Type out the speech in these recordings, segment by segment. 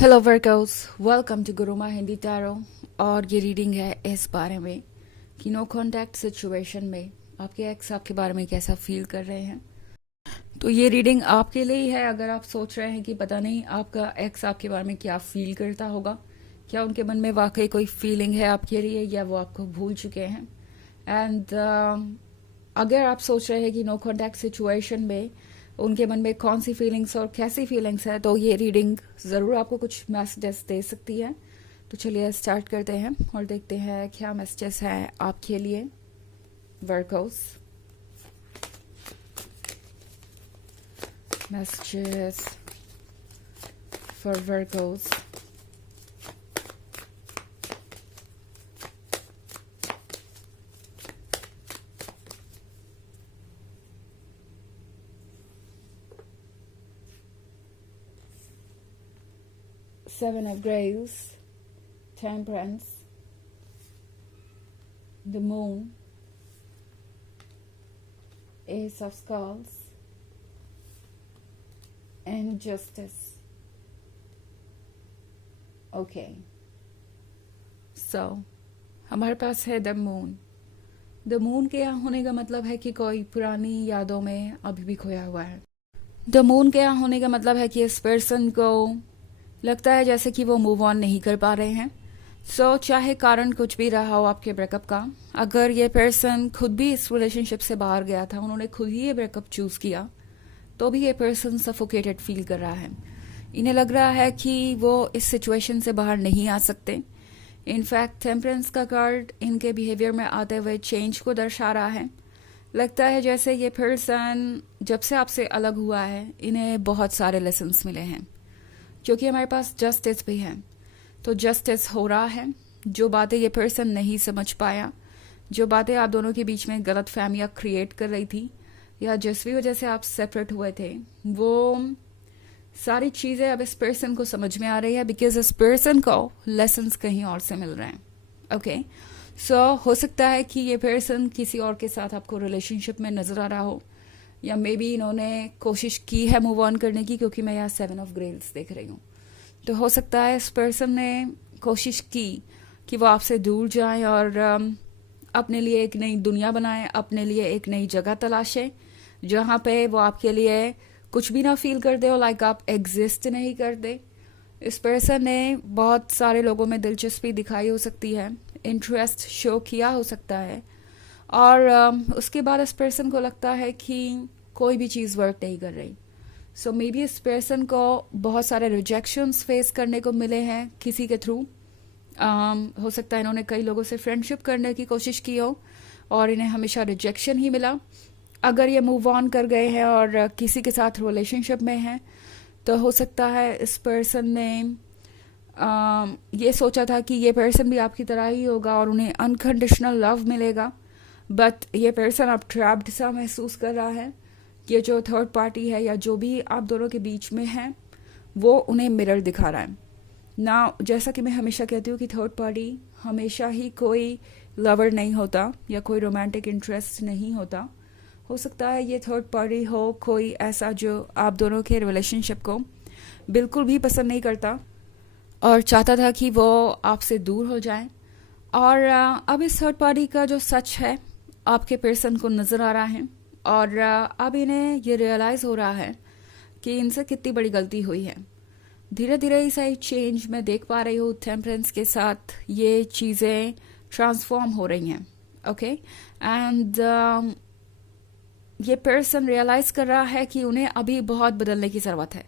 Hello workers, welcome to Gurumaa Hindi tarot. और ये reading है इस बारे में कि नो कॉन्टैक्ट सिचुएशन में आपके एक्स आपके बारे में कैसा फील कर रहे हैं। तो ये रीडिंग आपके लिए ही है। अगर आप सोच रहे हैं कि पता नहीं आपका एक्स आपके बारे में क्या फील करता होगा, क्या उनके मन में वाकई कोई फीलिंग है आपके लिए या वो आपको भूल चुके हैं। एंड अगर आप सोच रहे हैं कि नो कॉन्टैक्ट सिचुएशन में उनके मन में कौन सी फीलिंग्स और कैसी फीलिंग्स है, तो ये रीडिंग ज़रूर आपको कुछ मैसेजेस दे सकती है। तो चलिए स्टार्ट करते हैं और देखते हैं क्या मैसेजेस हैं आपके लिए workers. Messages for workers. Seven of Graves, Temperance, the Moon, Ace of Skulls, and Justice. Okay. So, हमारे पास है द मून। द मून के यहाँ होने का मतलब है कि कोई पुरानी यादों में अभी भी खोया हुआ है। द मून के यहाँ होने का मतलब है कि इस पर्सन को लगता है जैसे कि वो मूव ऑन नहीं कर पा रहे हैं। सो चाहे कारण कुछ भी रहा हो आपके ब्रेकअप का, अगर ये पर्सन खुद भी इस रिलेशनशिप से बाहर गया था, उन्होंने खुद ही ये ब्रेकअप चूज किया, तो भी ये पर्सन सफोकेटेड फील कर रहा है। इन्हें लग रहा है कि वो इस सिचुएशन से बाहर नहीं आ सकते। इनफैक्ट टेम्परेंस का कार्ड इनके बिहेवियर में आते हुए चेंज को दर्शा रहा है। लगता है जैसे ये पर्सन जब से आपसे अलग हुआ है, इन्हें बहुत सारे लेसन्स मिले हैं, क्योंकि हमारे पास जस्टिस भी है। तो जस्टिस हो रहा है। जो बातें ये पर्सन नहीं समझ पाया, जो बातें आप दोनों के बीच में गलत फहमियाँ क्रिएट कर रही थी, या जिस भी वजह से आप सेपरेट हुए थे, वो सारी चीज़ें अब इस पर्सन को समझ में आ रही है, बिकॉज इस पर्सन को लेसन्स कहीं और से मिल रहे हैं। ओके, सो हो सकता है कि ये पर्सन किसी और के साथ आपको रिलेशनशिप में नजर आ रहा हो, या मे बी इन्होंने कोशिश की है मूव ऑन करने की, क्योंकि मैं यहाँ 7 ऑफ ग्रेल्स देख रही हूँ। तो हो सकता है इस पर्सन ने कोशिश की कि वो आपसे दूर जाए और अपने लिए एक नई दुनिया बनाए, अपने लिए एक नई जगह तलाशे, जहाँ पे वो आपके लिए कुछ भी ना फील करते हो, लाइक आप एग्जिस्ट नहीं करते। इस पर्सन ने बहुत सारे लोगों में दिलचस्पी दिखाई हो सकती है, इंटरेस्ट शो किया हो सकता है, और उसके बाद इस पर्सन को लगता है कि कोई भी चीज़ वर्क नहीं कर रही। सो मे बी इस पर्सन को बहुत सारे रिजेक्शंस फेस करने को मिले हैं किसी के थ्रू। हो सकता है इन्होंने कई लोगों से फ्रेंडशिप करने की कोशिश की हो और इन्हें हमेशा रिजेक्शन ही मिला। अगर ये मूव ऑन कर गए हैं और किसी के साथ रिलेशनशिप में हैं, तो हो सकता है इस पर्सन ने ये सोचा था कि ये पर्सन भी आपकी तरह ही होगा और उन्हें अनकंडीशनल लव मिलेगा, बट ये पर्सन अब ट्रैप्ड सा महसूस कर रहा है। ये जो थर्ड पार्टी है या जो भी आप दोनों के बीच में है, वो उन्हें मिरर दिखा रहा है ना। जैसा कि मैं हमेशा कहती हूँ कि थर्ड पार्टी हमेशा ही कोई लवर नहीं होता या कोई रोमांटिक इंटरेस्ट नहीं होता। हो सकता है ये थर्ड पार्टी हो कोई ऐसा जो आप दोनों के रिलेशनशिप को बिल्कुल भी पसंद नहीं करता और चाहता था कि वो आपसे दूर हो जाए। और अब इस थर्ड पार्टी का जो सच है आपके पर्सन को नज़र आ रहा है, और अब इन्हें ये रियलाइज़ हो रहा है कि इनसे कितनी बड़ी गलती हुई है। धीरे धीरे ही सही चेंज मैं देख पा रही हूँ। टेम्परेंस के साथ ये चीज़ें ट्रांसफॉर्म हो रही हैं। ओके, एंड ये पर्सन रियलाइज़ कर रहा है कि उन्हें अभी बहुत बदलने की ज़रूरत है।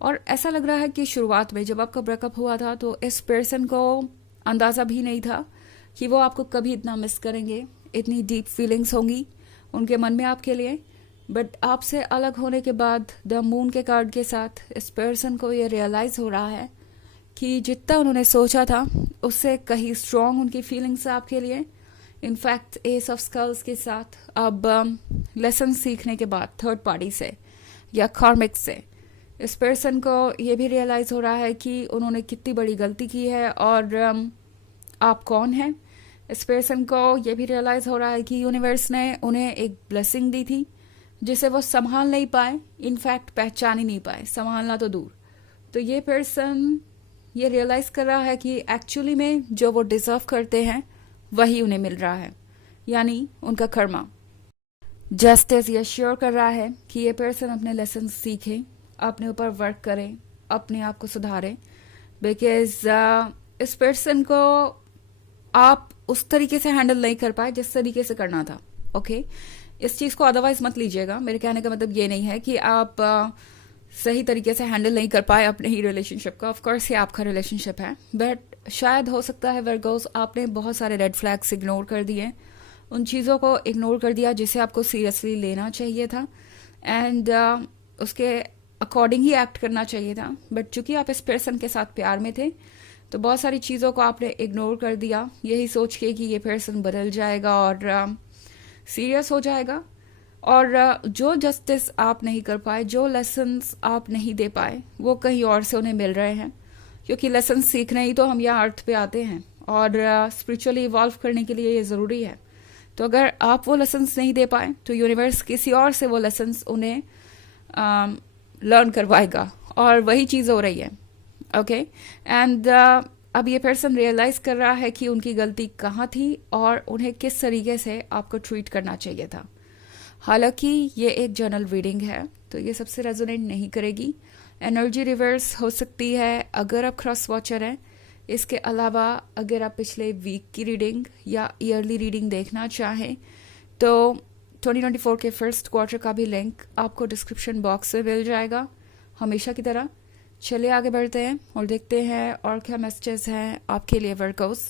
और ऐसा लग रहा है कि शुरुआत में जब आपका ब्रेकअप हुआ था, तो इस पर्सन को अंदाज़ा भी नहीं था कि वो आपको कभी इतना मिस करेंगे, इतनी डीप फीलिंग्स होंगी उनके मन में आपके लिए। बट आपसे अलग होने के बाद द मून के कार्ड के साथ इस पर्सन को ये रियलाइज़ हो रहा है कि जितना उन्होंने सोचा था उससे कहीं स्ट्रॉन्ग उनकी फीलिंग्स है आपके लिए। इनफैक्ट एस ऑफ स्कल्स के साथ अब लेसन सीखने के बाद थर्ड पार्टी से या कार्मिक से इस पर्सन को ये भी रियलाइज़ हो रहा है कि उन्होंने कितनी बड़ी गलती की है और आप कौन हैं। इस पर्सन को ये भी रियलाइज़ हो रहा है कि यूनिवर्स ने उन्हें एक ब्लेसिंग दी थी जिसे वो संभाल नहीं पाए, इनफैक्ट पहचान ही नहीं पाए, संभालना तो दूर। तो ये पर्सन ये रियलाइज कर रहा है कि एक्चुअली में जो वो डिजर्व करते हैं वही उन्हें मिल रहा है, यानी उनका कर्मा। जस्टिस ये श्योर कर रहा है कि ये पर्सन अपने लेसन सीखे, अपने ऊपर वर्क करे, अपने आप को सुधारे, बिकॉज इस पर्सन को आप उस तरीके से हैंडल नहीं कर पाए जिस तरीके से करना था। ओके इस चीज को अदरवाइज मत लीजिएगा, मेरे कहने का मतलब ये नहीं है कि आप सही तरीके से हैंडल नहीं कर पाए अपने ही रिलेशनशिप का। ऑफ कोर्स ये आपका रिलेशनशिप है, बट शायद हो सकता है वर्गोस आपने बहुत सारे रेड फ्लैग्स इग्नोर कर दिए, उन चीज़ों को इग्नोर कर दिया जिसे आपको सीरियसली लेना चाहिए था एंड उसके अकॉर्डिंग ही एक्ट करना चाहिए था। बट चूंकि आप इस पर्सन के साथ प्यार में थे तो बहुत सारी चीज़ों को आपने इग्नोर कर दिया, यही सोच के कि ये पर्सन बदल जाएगा और सीरियस हो जाएगा। और जो जस्टिस आप नहीं कर पाए, जो लेसन्स आप नहीं दे पाए, वो कहीं और से उन्हें मिल रहे हैं, क्योंकि लेसन सीखने ही तो हम यहाँ अर्थ पे आते हैं और स्पिरिचुअली इवॉल्व करने के लिए ये ज़रूरी है। तो अगर आप वो लेसन्स नहीं दे पाए तो यूनिवर्स किसी और से वो लेसन्स उन्हें लर्न करवाएगा, और वही चीज़ हो रही है। ओके एंड अब ये पर्सन रियलाइज कर रहा है कि उनकी गलती कहाँ थी और उन्हें किस तरीके से आपको ट्रीट करना चाहिए था। हालांकि ये एक जनरल रीडिंग है तो ये सबसे रेजोनेट नहीं करेगी, एनर्जी रिवर्स हो सकती है अगर आप क्रॉस वॉचर हैं। इसके अलावा अगर आप पिछले वीक की रीडिंग या ईयरली रीडिंग देखना चाहें तो 2024 के फर्स्ट क्वार्टर का भी लिंक आपको डिस्क्रिप्शन बॉक्स में मिल जाएगा, हमेशा की तरह। चलिए आगे बढ़ते हैं और देखते हैं और क्या मैसेजेस हैं आपके लिए वर्कोस।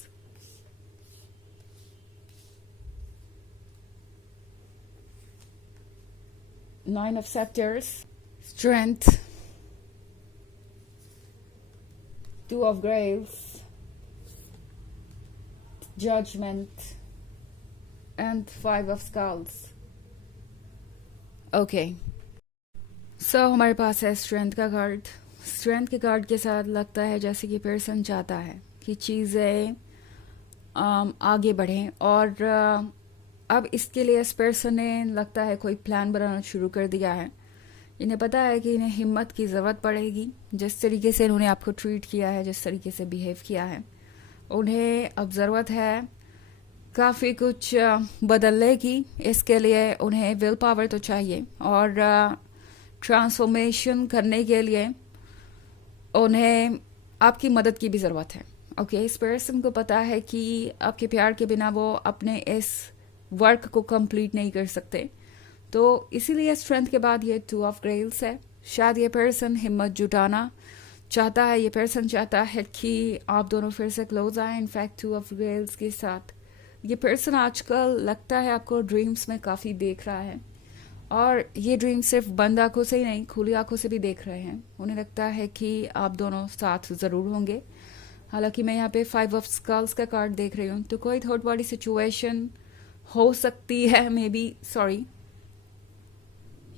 Nine of Scepters, Strength, Two of Grails, Judgment, and Five of Skulls. Okay. So हमारे पास है स्ट्रेंथ का कार्ड। स्ट्रेंथ के कार्ड के साथ लगता है जैसे कि पर्सन चाहता है कि चीज़ें आगे बढ़ें, और अब इसके लिए इस पर्सन ने लगता है कोई प्लान बनाना शुरू कर दिया है। इन्हें पता है कि इन्हें हिम्मत की ज़रूरत पड़ेगी। जिस तरीके से इन्होंने आपको ट्रीट किया है, जिस तरीके से बिहेव किया है, उन्हें अब ज़रूरत है काफ़ी कुछ बदलने की। इसके लिए उन्हें विल पावर तो चाहिए, और ट्रांसफॉर्मेशन करने के लिए उन्हें आपकी मदद की भी ज़रूरत है। ओके इस पर्सन को पता है कि आपके प्यार के बिना वो अपने इस वर्क को कंप्लीट नहीं कर सकते, तो इसीलिए स्ट्रेंथ के बाद ये टू ऑफ ग्रेल्स है। शायद ये पर्सन हिम्मत जुटाना चाहता है, ये पर्सन चाहता है कि आप दोनों फिर से क्लोज आए। इनफैक्ट टू ऑफ ग्रेल्स के साथ ये पर्सन आजकल लगता है आपको ड्रीम्स में काफ़ी देख रहा है, और ये ड्रीम सिर्फ बंद आंखों से ही नहीं, खुली आंखों से भी देख रहे हैं। उन्हें लगता है कि आप दोनों साथ ज़रूर होंगे। हालांकि मैं यहाँ पे 5 ऑफ स्कल्स का कार्ड देख रही हूँ, तो कोई थर्ड पार्टी सिचुएशन हो सकती है, मे बी, सॉरी,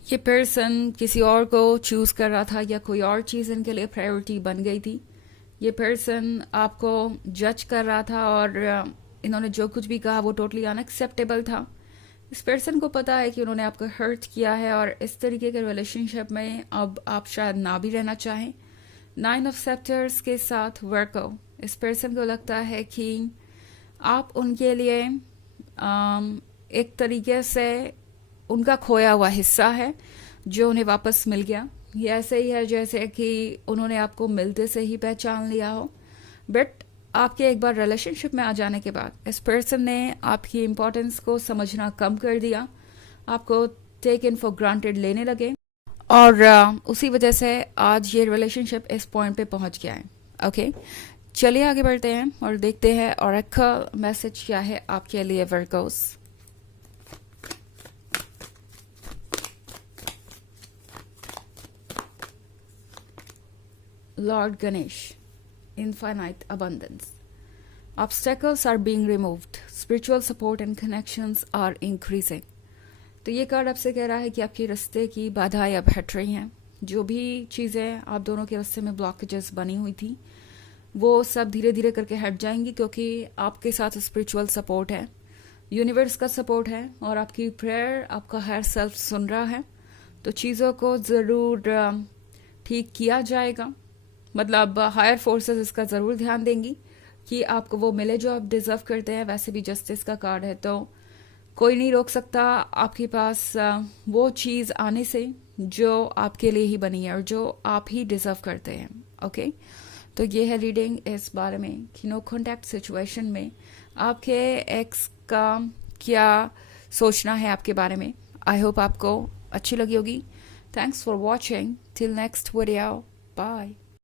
ये पर्सन किसी और को चूज कर रहा था या कोई और चीज़ इनके लिए प्रायोरिटी बन गई थी। ये पर्सन आपको जज कर रहा था और इन्होंने जो कुछ भी कहा वो टोटली अनएक्सेप्टेबल था। इस पर्सन को पता है कि उन्होंने आपको हर्ट किया है और इस तरीके के रिलेशनशिप में अब आप शायद ना भी रहना चाहें। 9 ऑफ सेप्टर्स के साथ वर्को, इस पर्सन को लगता है कि आप उनके लिए एक तरीके से उनका खोया हुआ हिस्सा है जो उन्हें वापस मिल गया। ये ऐसे ही है जैसे कि उन्होंने आपको मिलते से ही पहचान लिया हो, बट आपके एक बार रिलेशनशिप में आ जाने के बाद इस पर्सन ने आपकी इम्पोर्टेंस को समझना कम कर दिया, आपको टेक इन फॉर ग्रांटेड लेने लगे, और उसी वजह से आज ये रिलेशनशिप इस पॉइंट पे पहुंच गया है। ओके चलिए आगे बढ़ते हैं और देखते हैं ऑरेकल मैसेज क्या है आपके लिए Virgo's. Lord Ganesh, infinite abundance. Obstacles are being removed. Spiritual support and connections are increasing. तो ये कार्ड आपसे कह रहा है कि आपके रास्ते की बाधाएं अब हट रही हैं। जो भी चीज़ें आप दोनों के रास्ते में ब्लॉकेजेस बनी हुई थी वो सब धीरे धीरे करके हट जाएंगी, क्योंकि आपके साथ स्पिरिचुअल सपोर्ट है, यूनिवर्स का सपोर्ट है, और आपकी प्रेयर आपका हायर सेल्फ सुन रहा है। तो चीज़ों को ज़रूर ठीक किया जाएगा। मतलब हायर फोर्सेस इसका ज़रूर ध्यान देंगी कि आपको वो मिले जो आप डिजर्व करते हैं। वैसे भी जस्टिस का कार्ड है तो कोई नहीं रोक सकता आपके पास वो चीज़ आने से जो आपके लिए ही बनी है और जो आप ही डिजर्व करते हैं। ओके, तो ये है रीडिंग इस बारे में कि नो कॉन्टैक्ट सिचुएशन में आपके एक्स का क्या सोचना है आपके बारे में। आई होप आपको अच्छी लगी होगी। Thanks for watching, till next video, bye.